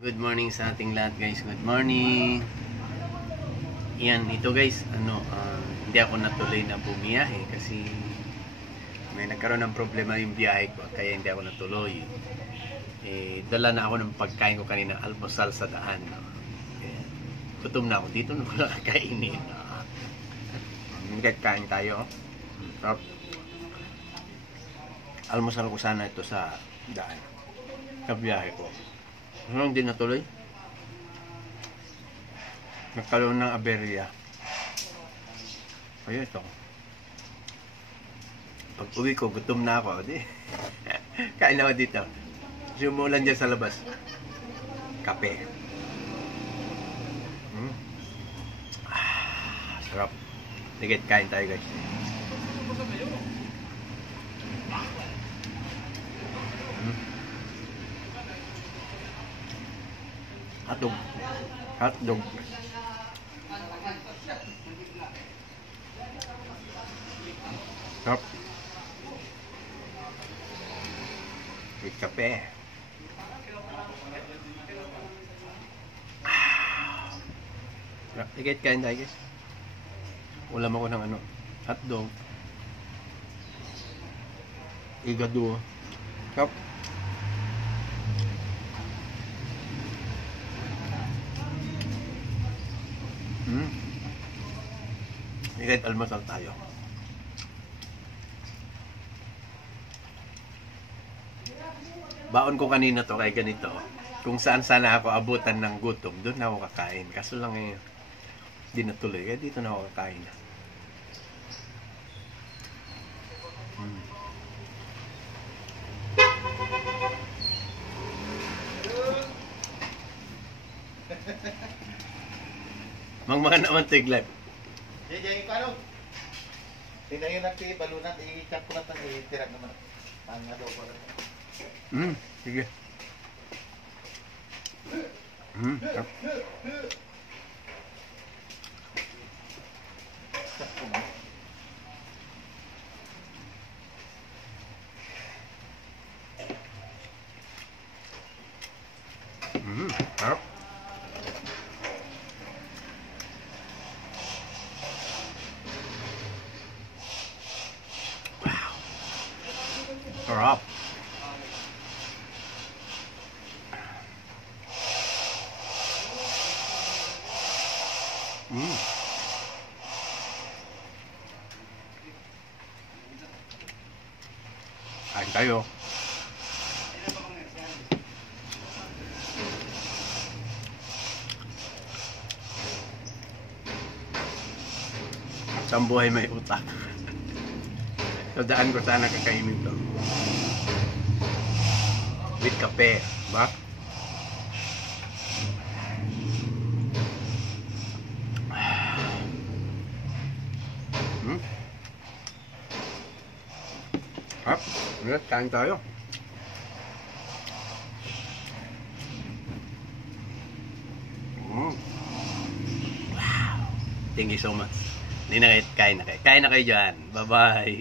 Good morning sa ating lahat, guys. Good morning. Yan, ito guys, hindi ako natuloy na bumiyahe kasi may nagkaroon ng problema yung biyahe ko kaya hindi ako natuloy. Dala na ako ng pagkain ko kanina, almusal sa daan. Gutom na ako dito, wala kainin. Kain tayo. Almusal ko sana ito sa daan. Sa biyahe ko. Hindi natuloy. Nagkaroon ng aberya. Kaya ito. Pag uwi ko, gutom na ako. Di? Kain ako dito. Sumulan dyan sa labas. Kape. Sarap. Sige, kain tayo guys. Hotdog. Hotdog. Sarap. With kape. Sige, kain tayo guys. Ulam ako ng hotdog. Igado. Sarap. Kahit almusal tayo. Baon ko kanina to kay ganito. Kung saan sana ako abutan ng gutom, doon na ako kakain. Kaso lang di natuloy. Kaya dito na ako kakain. Mga naman tiglag. Jadi ikaw tingnan yun natin, balunan, i-check ko na ito, i-tirag naman. Ang adobo na ito. Sige. Check ko na. Sarap. Sarap. Kain tayo. Sa buhay may utak. Sa daan ko sana kakainin to. With kape, ba? Kain tayo. Wow. Thank you so much. Hindi na kayo kain na kayo. Kain na kayo dyan. Bye-bye.